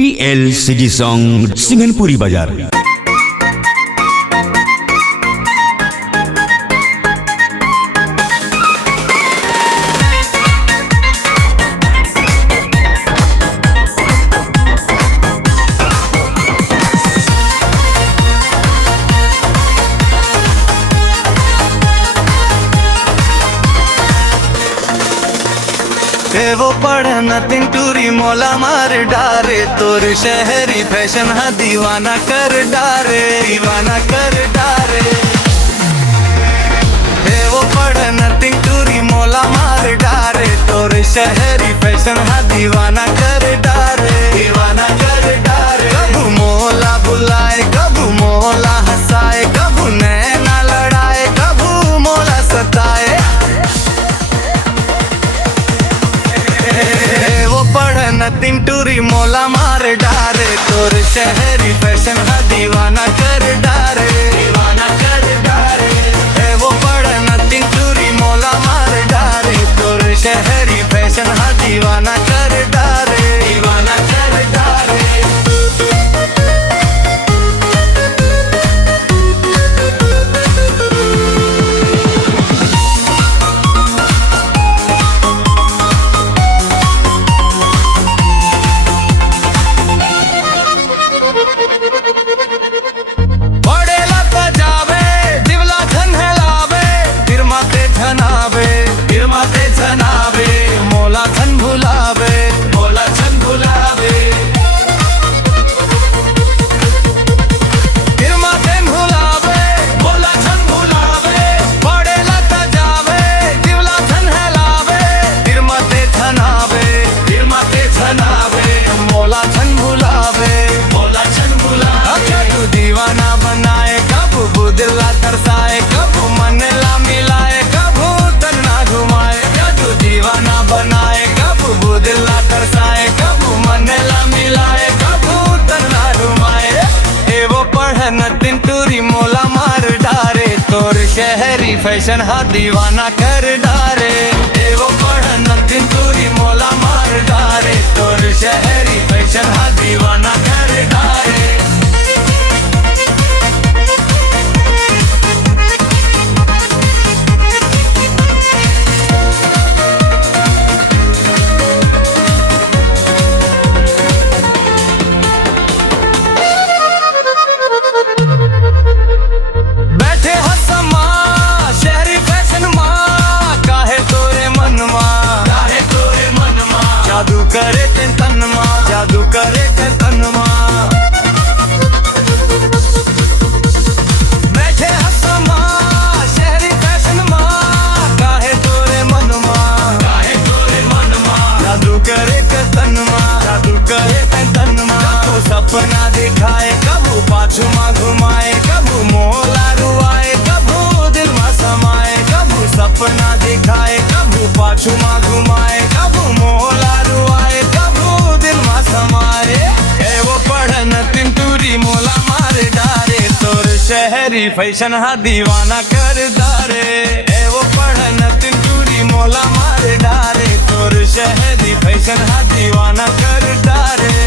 PLCG song Singhanpuri बाजार। वो पढ़ना तिंटूरी मोला मार डारे, तोर शहरी फैशन हा दीवाना कर डारे, दीवाना कर डारे। वो पढ़ना तिंटूरी मोला मार डारे, तोर शहरी फैशन हा दीवाना कर डारे, दीवाना कर डारे। कबू मोला बुलाए, कबू मोला हंसाए, कबू नैना लड़ाए, कबू मोला सताए। पढ़ना तिंटूरी मोला मार डारे, तोर शहरी फैशन हा दीवाना कर डारे, दीवाना कर डारे। वो पढ़ना तिंटूरी मोला मार डारे, तोर शहरी फैशन हा दीवाना कर डारे, दीवाना कर डारे। तिंटूरी मोला मार डारे, तोर शहरी फैशन हा दीवाना कर डारे। वो पढ़ना तिंटूरी मोला मार डारे, तोर शहरी फैशन हा दीवाना कर डारे। जादू करे ते तन मा, जादू करे ते तन मा। बैठे हसमा शहरी फैशन मा, काहे तोरे मन मा, काहे तोरे मन मा। जादू करे ते तन मा, जादू करे ते तन मा। कबू सपना दिखाए, कबू पाछू मा घुमाए, कबू मोला रुआए, कबू दिल मा समाए। कबू सपना दिखाए, कबू पाछू मा घुमाए, कबू मोला रुआए, कबू दिल मा समाए। वो पढ़ना तिंटूरी मोला मार डारे, तोर शहरी फैशन हा दीवाना कर डारे। वो पढ़ना तिंटूरी मोला मार डारे, तोर शहरी फैशन हा दीवाना कर डारे।